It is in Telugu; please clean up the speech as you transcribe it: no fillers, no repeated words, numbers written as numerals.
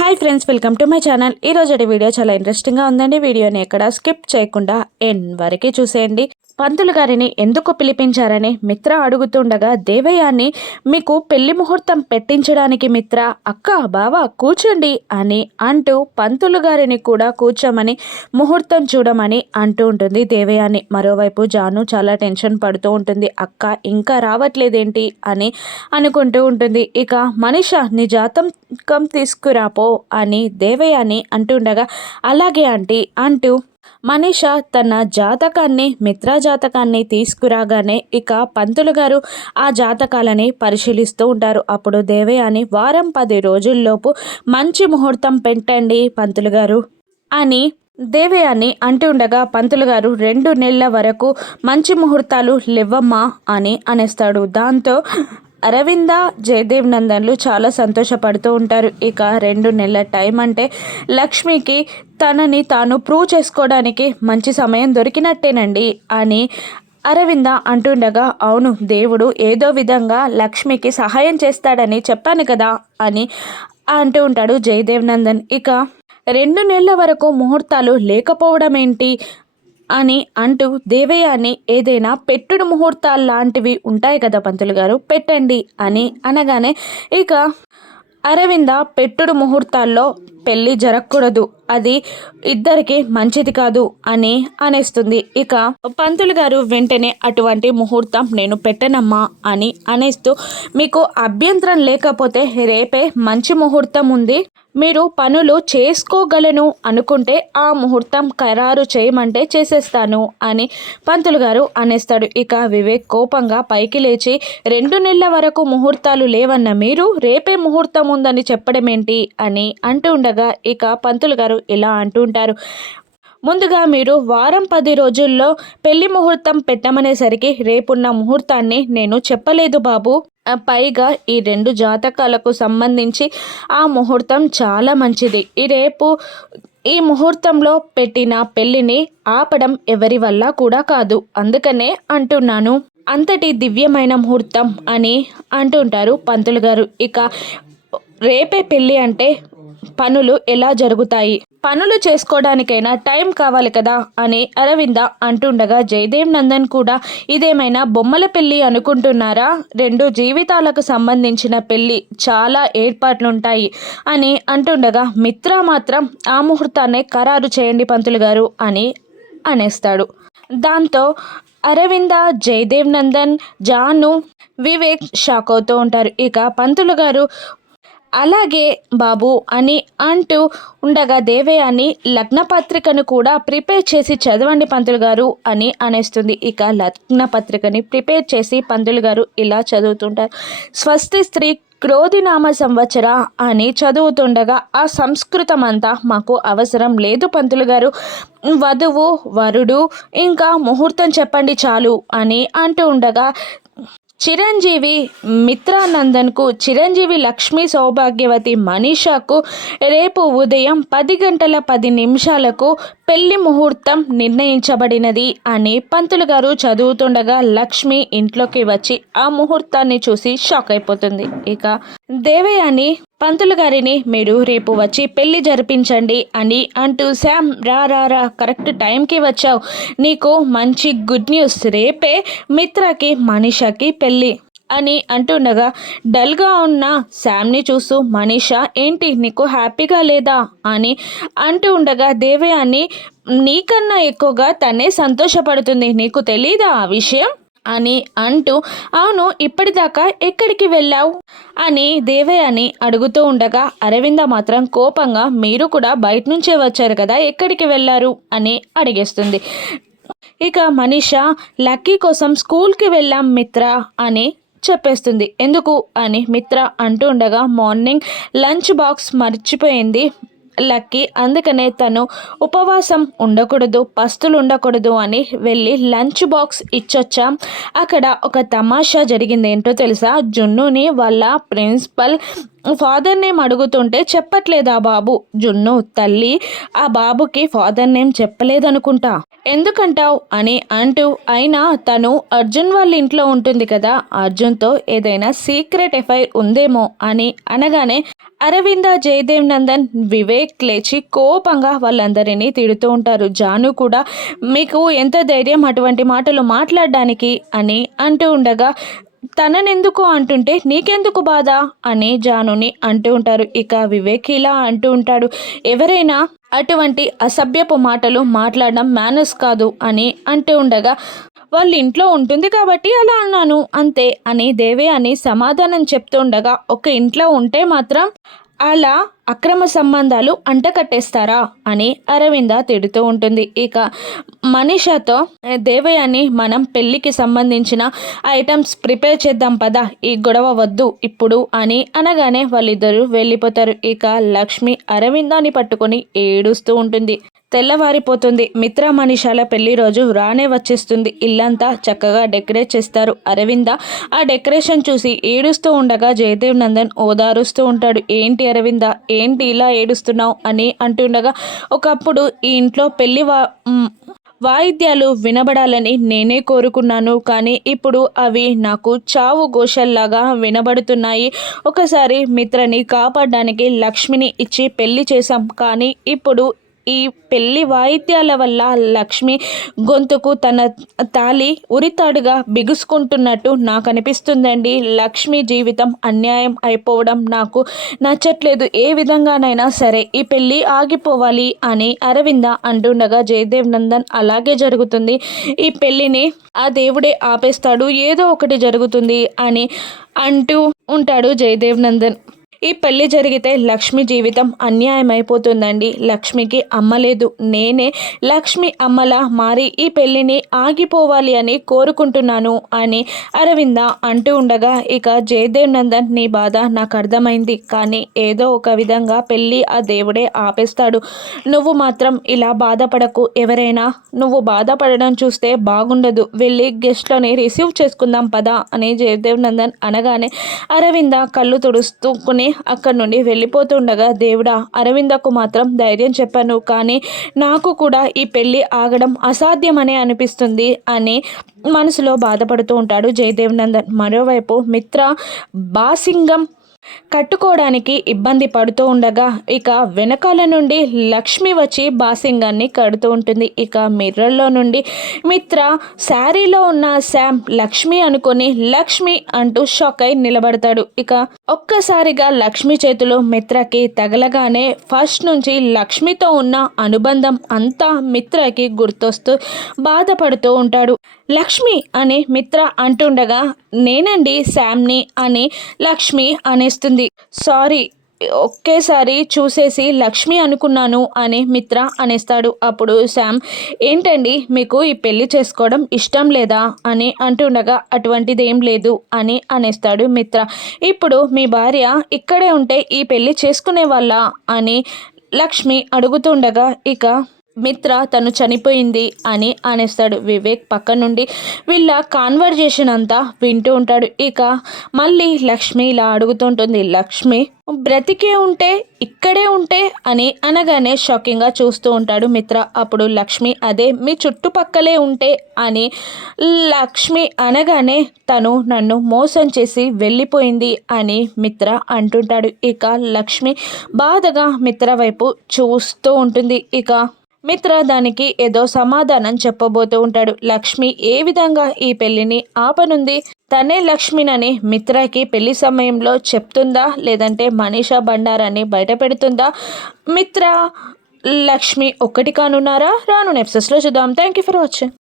Hi friends, welcome to my channel. ఈరోజు వీడియో చాలా ఇంట్రెస్టింగ్గా ఉందండి. వీడియోని ఎక్కడ స్కిప్ చేయకుండా ఎండ్ వరకు చూసేయండి. పంతులు గారిని ఎందుకు పిలిపించారని మిత్ర అడుగుతుండగా దేవయాని మీకు పెళ్లి ముహూర్తం పెట్టించడానికి మిత్ర అక్క బావ కూర్చోండి అని అంటూ పంతులు గారిని కూడా కూర్చోమని ముహూర్తం చూడమని అంటూ ఉంటుంది దేవయాని. మరోవైపు జాను చాలా టెన్షన్ పడుతూ ఉంటుంది. అక్క ఇంకా రావట్లేదేంటి అని అనుకుంటూ ఉంటుంది. ఇక మనిష నీ జాతకం తీసుకురాపో అని దేవయాని అంటుండగా అలాగే ఆంటీ అంటూ మనీష తన జాతకాన్ని మిత్రా జాతకాన్ని తీసుకురాగానే ఇక పంతులు గారు ఆ జాతకాలని పరిశీలిస్తూ ఉంటారు. అప్పుడు దేవయాని వారం 10 రోజుల్లోపు మంచి ముహూర్తం పెట్టండి పంతులు గారు అని దేవయాని అంటుండగా పంతులు గారు 2 నెలల వరకు మంచి ముహూర్తాలు లేవమ్మా అని అనేస్తాడు. దాంతో అరవింద జయదేవ్ నందన్లు చాలా సంతోషపడుతూ ఉంటారు. ఇక 2 నెలల టైం అంటే లక్ష్మికి తనని తాను ప్రూవ్ చేసుకోవడానికి మంచి సమయం దొరికినట్టేనండి అని అరవింద అంటుండగా అవును దేవుడు ఏదో విధంగా లక్ష్మికి సహాయం చేస్తాడని చెప్పాను కదా అని అంటూ ఉంటాడు జయదేవ్ నందన్. ఇక 2 నెలల వరకు ముహూర్తాలు లేకపోవడం ఏంటి అని అంటూ దేవయాని ఏదైనా పెట్టుడు ముహూర్తాలు లాంటివి ఉంటాయి కదా పంతులు గారు పెట్టండి అని అనగానే ఇక అరవింద పెట్టుడు ముహూర్తాల్లో పెళ్ళి జరగకూడదు, అది ఇద్దరికి మంచిది కాదు అని అనేస్తుంది. ఇక పంతులు గారు వెంటనే అటువంటి ముహూర్తం నేను పెట్టనమ్మా అని అనేస్తూ మీకు అభ్యంతరం లేకపోతే రేపే మంచి ముహూర్తం ఉంది, మీరు పనులు చేసుకోగలను అనుకుంటే ఆ ముహూర్తం ఖరారు చేయమంటే చేసేస్తాను అని పంతులు గారు అనేస్తాడు. ఇక వివేక్ కోపంగా పైకి లేచి 2 నెలల వరకు ముహూర్తాలు లేవన్న మీరు రేపే ముహూర్తం ఉందని చెప్పడం ఏంటి అని అంటూ ఉండగా ఇక పంతులు గారు ఇలా అంటూ ఉంటారు. ముందుగా మీరు వారం 10 రోజుల్లో పెళ్లి ముహూర్తం పెట్టమనేసరికి రేపున్న ముహూర్తాన్ని నేను చెప్పలేదు బాబు, పైగా ఈ 2 జాతకాలకు సంబంధించి ఆ ముహూర్తం చాలా మంచిది, ఈ ముహూర్తంలో పెట్టిన పెళ్లిని ఆపడం ఎవరి వల్ల కూడా కాదు, అందుకనే అంటున్నాను, అంతటి దివ్యమైన ముహూర్తం అని అంటుంటారు పంతులు గారు. ఇక రేపే పెళ్ళి అంటే పనులు ఎలా జరుగుతాయి, పనులు చేసుకోవడానికైనా టైం కావాలి కదా అని అరవింద అంటుండగా జయదేవ్ నందన్ కూడా ఇదేమైనా బొమ్మల పెళ్ళి అనుకుంటున్నారా, 2 జీవితాలకు సంబంధించిన పెళ్ళి, చాలా ఏర్పాట్లుంటాయి అని అంటుండగా మిత్ర మాత్రం ఆ ముహూర్తాన్ని ఖరారు చేయండి పంతులు గారు అని అనేస్తాడు. దాంతో అరవింద జయదేవ్ నందన్ జాను వివేక్ షాక్ అవుతూ ఉంటారు. ఇక పంతులు గారు అలాగే బాబు అని అంటూ ఉండగా దేవయాని లగ్న పత్రికను కూడా ప్రిపేర్ చేసి చదవండి పంతులు గారు అని అనేస్తుంది. ఇక లగ్న పత్రికని ప్రిపేర్ చేసి పంతులు గారు ఇలా చదువుతుంటారు. స్వస్తి స్త్రీ క్రోధినామ సంవత్సర అని చదువుతుండగా ఆ సంస్కృతం అంతా మాకు అవసరం లేదు పంతులు గారు, వధువు వరుడు ఇంకా ముహూర్తం చెప్పండి చాలు అని అంటూ ఉండగా చిరంజీవి మిత్రానందన్కు, చిరంజీవి లక్ష్మీ సౌభాగ్యవతి మనీషాకు రేపు ఉదయం 10 గంటల 10 నిమిషాలకు పెళ్లి ముహూర్తం నిర్ణయించబడినది అని పంతులు గారు చదువుతుండగా లక్ష్మి ఇంట్లోకి వచ్చి ఆ ముహూర్తాన్ని చూసి షాక్ అయిపోతుంది. ఇక దేవయాని పంతులు గారిని మీరు రేపు వచ్చి పెళ్లి జరిపించండి అని అంటూ శామ్ రా రా రా కరెక్ట్ టైంకి వచ్చావు, నీకు మంచి గుడ్ న్యూస్, రేపే మిత్రకి మనీషాకి పెళ్ళి అని అంటుండగా డల్గా ఉన్న శామ్ని చూస్తూ మనీషా ఏంటి నీకు హ్యాపీగా లేదా అని అంటూ ఉండగా దేవయాని నీకన్నా ఎక్కువగా తనే సంతోషపడుతుంది, నీకు తెలీదా ఆ విషయం అని అంటూ అవును ఇప్పటిదాకా ఎక్కడికి వెళ్ళావు అని దేవయాని అడుగుతూ ఉండగా అరవింద మాత్రం కోపంగా మీరు కూడా బయట నుంచే వచ్చారు కదా ఎక్కడికి వెళ్ళారు అని అడిగేస్తుంది. ఇక మనీషా లక్కీ కోసం స్కూల్కి వెళ్ళాం మిత్ర అని చెప్పేస్తుంది. ఎందుకు అని మిత్ర అంటూ ఉండగా మార్నింగ్ లంచ్ బాక్స్ మర్చిపోయింది లక్కీ, అందుకనే తను ఉపవాసం ఉండకూడదు, పస్తులు ఉండకూడదు అని వెళ్ళి లంచ్ బాక్స్ ఇచ్చొచ్చాం. అక్కడ ఒక తమాషా జరిగింది ఏంటో తెలుసా, జున్నుని వాళ్ళ ప్రిన్సిపల్ ఫాదర్ నేమ్ అడుగుతుంటే చెప్పట్లేదు ఆ బాబు. జున్ను తల్లి ఆ బాబుకి ఫాదర్ నేమ్ చెప్పలేదనుకుంటా. ఎందుకంటావు అని అంటూ, అయినా తను అర్జున్ వాళ్ళ ఇంట్లో ఉంటుంది కదా, అర్జున్తో ఏదైనా సీక్రెట్ ఎఫైర్ ఉందేమో అని అనగానే అరవింద, జయదేవ్ నందన్, వివేక్ లేచి కోపంగా వాళ్ళందరినీ తిడుతూ ఉంటారు. జాను కూడా మీకు ఎంత ధైర్యం అటువంటి మాటలు మాట్లాడడానికి అని అంటూ ఉండగా, తననెందుకు అంటుంటే నీకెందుకు బాధ అని జానుని అంటూ ఉంటారు. ఇక వివేక్ ఇలా అంటూ ఉంటాడు, ఎవరైనా అటువంటి అసభ్యపు మాటలు మాట్లాడడం మేనర్స్ కాదు అని అంటూ ఉండగా, వాళ్ళ ఇంట్లో ఉంటుంది కాబట్టి అలా అన్నాను అంతే అని దేవి అని సమాధానం చెప్తూ ఉండగా, ఒక ఇంట్లో ఉంటే మాత్రం అలా అక్రమ సంబంధాలు అంటకట్టేస్తారా అని అరవింద తిడుతూ ఉంటుంది. ఇక మనీషాతో దేవయాని మనం పెళ్ళికి సంబంధించిన ఐటమ్స్ ప్రిపేర్ చేద్దాం పదా, ఈ గొడవ వద్దు ఇప్పుడు అని అనగానే వాళ్ళిద్దరూ వెళ్ళిపోతారు. ఇక లక్ష్మి అరవిందాన్ని పట్టుకొని ఏడుస్తూ ఉంటుంది. తెల్లవారిపోతుంది. మిత్ర మనీషాల పెళ్లి రోజు రానే వచ్చేస్తుంది. ఇల్లంతా చక్కగా డెకరేట్ చేస్తారు. అరవింద ఆ డెకరేషన్ చూసి ఏడుస్తూ ఉండగా జయదేవ్ నందన్ ఓదారుస్తూ ఉంటాడు. ఏంటి అరవింద, ఏంటి ఇలా ఏడుస్తున్నావు అని అంటుండగా, ఒకప్పుడు ఈ ఇంట్లో పెళ్లి వాయిద్యాలు వినబడాలని నేనే కోరుకున్నాను, కానీ ఇప్పుడు అవి నాకు చావు ఘోషల్లాగా వినబడుతున్నాయి. ఒకసారి మిత్రని కాపాడడానికి లక్ష్మిని ఇచ్చి పెళ్లి చేశాం, కానీ ఇప్పుడు ఈ పెళ్లి వాయిద్యాల వల్ల లక్ష్మి గొంతుకు తన తాలి ఉరితాడుగా బిగుసుకుంటున్నట్టు నాకు అనిపిస్తుందండి. లక్ష్మి జీవితం అన్యాయం అయిపోవడం నాకు నచ్చట్లేదు. ఏ విధంగానైనా సరే ఈ పెళ్ళి ఆగిపోవాలి అని అరవింద అంటుండగా, జయదేవ్ నందన్ అలాగే జరుగుతుంది, ఈ పెళ్ళిని ఆ దేవుడే ఆపేస్తాడు, ఏదో ఒకటి జరుగుతుంది అని అంటూ ఉంటాడు జయదేవ్ నందన్. ఈ పెళ్లి జరిగితే లక్ష్మి జీవితం అన్యాయం అయిపోతుందండి. లక్ష్మికి అమ్మలేదు, నేనే లక్ష్మి అమ్మలా మారి ఈ పెళ్లిని ఆగిపోవాలి అని కోరుకుంటున్నాను అని అరవింద అంటూ ఉండగా, ఇక జయదేవ్ నందన్ నీ బాధ నాకు అర్థమైంది, కానీ ఏదో ఒక విధంగా పెళ్ళి ఆ దేవుడే ఆపేస్తాడు. నువ్వు మాత్రం ఇలా బాధపడకు, ఎవరైనా నువ్వు బాధపడడం చూస్తే బాగుండదు, వెళ్ళి గెస్ట్లని రిసీవ్ చేసుకుందాం పదా అని జయదేవ్ నందన్ అనగానే అరవింద కళ్ళు తుడుస్తుకుని అక్కడి నుండి వెళ్ళిపోతుండగా, దేవుడా అరవిందకు మాత్రం ధైర్యం చెప్పాను, కానీ నాకు కూడా ఈ పెళ్ళి ఆగడం అసాధ్యమనే అనిపిస్తుంది అని మనసులో బాధపడుతూ ఉంటాడు జయదేవ్ నందన్. మరోవైపు మిత్ర బాసింగం కట్టుకోవడానికి ఇబ్బంది పడుతూ ఉండగా, ఇక వెనకాల నుండి లక్ష్మి వచ్చి బాసింగాన్ని కడుతూ ఉంటుంది. ఇక మిర్రర్లో నుండి మిత్ర శారీలో ఉన్న శామ్ లక్ష్మి అనుకొని లక్ష్మి అంటూ షాక్ అయి నిలబడతాడు. ఇక ఒక్కసారిగా లక్ష్మి చేతులు మిత్రకి తగలగానే ఫస్ట్ నుంచి లక్ష్మితో ఉన్న అనుబంధం అంతా మిత్రకి గుర్తొస్తూ బాధపడుతూ ఉంటాడు. లక్ష్మి అని మిత్ర అంటుండగా, నేనండి శామ్ని అని లక్ష్మి అనేస్తుంది. సారీ, ఒకేసారి చూసేసి లక్ష్మి అనుకున్నాను అని మిత్ర అనేస్తాడు. అప్పుడు శామ్, ఏంటండి మీకు ఈ పెళ్లి చేసుకోవడం ఇష్టం లేదా అని అంటుండగా, అటువంటిది ఏం లేదు అని అనేస్తాడు మిత్ర. ఇప్పుడు మీ భార్య ఇక్కడే ఉంటే ఈ పెళ్లి చేసుకునే వాళ్ళ అని లక్ష్మి అడుగుతుండగా, ఇక మిత్ర తను చనిపోయింది అని అనేస్తాడు. వివేక్ పక్క నుండి వీళ్ళ కాన్వర్జేషన్ అంతా వింటూ ఉంటాడు. ఇక మళ్ళీ లక్ష్మి ఇలా అడుగుతుంటుంది, లక్ష్మి బ్రతికే ఉంటే ఇక్కడే ఉంటే అని అనగానే షాకింగ్గా చూస్తూ ఉంటాడు మిత్ర. అప్పుడు లక్ష్మి, అదే మీ చుట్టుపక్కలే ఉంటే అని లక్ష్మి అనగానే, తను నన్ను మోసం చేసి వెళ్ళిపోయింది అని మిత్ర అంటుంటాడు. ఇక లక్ష్మి బాధగా మిత్ర వైపు చూస్తూ ఉంటుంది. ఇక మిత్ర దానికి ఏదో సమాధానం చెప్పబోతూ ఉంటాడు. లక్ష్మి ఏ విధంగా ఈ పెళ్లిని ఆపనుంది, తనే లక్ష్మినని మిత్రకి పెళ్లి సమయంలో చెప్తుందా, లేదంటే మనీషా బండారాన్ని బయట పెడుతుందా, మిత్ర లక్ష్మి ఒక్కటి కానున్నారా? రాను ఎపిసోడ్స్లో చూద్దాం. Thank you for watching.